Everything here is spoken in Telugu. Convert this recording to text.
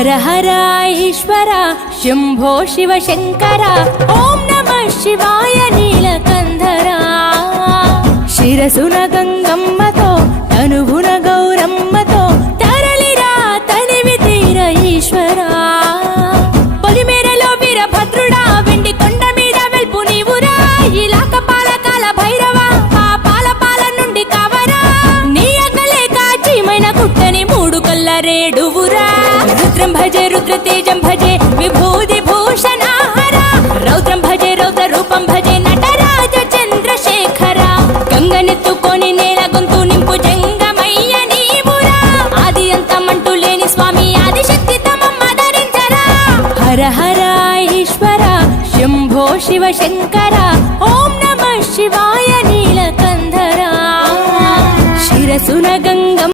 హర హర ఈశ్వర శంభో శివ శంకర ఓం నమః శివాయ నీలకంధరా శిరసున గంగమ్మతో తనువున గౌరమ్మతో తరలిరా తనివి తీర ఈశ్వరా పొలిమేరలో వీరభద్రుడా వెండి కొండ మీద వెల్పు నీవురా ఇలాక పాలకాల భైరవ ఆ పాల నుండి కావరా నీ అకలే కాచిమైన కుట్టని మూడు కల్ల రేడువురా రుద్రం భజే రుద్ర తేజం భజే విభూది భూషణ హర రౌద్రం భజే రౌద్ర రూపం భజే నటరాజ చంద్రశేఖర గంగనెత్తుకొని నేల గొంతు నింపు జంగమయ్య నీవురా ఆది అంతమంటూ లేని స్వామి ఆదిశక్తి తమమ్మ ధరించరా హర హర ఈశ్వర శంభో శివ శంకర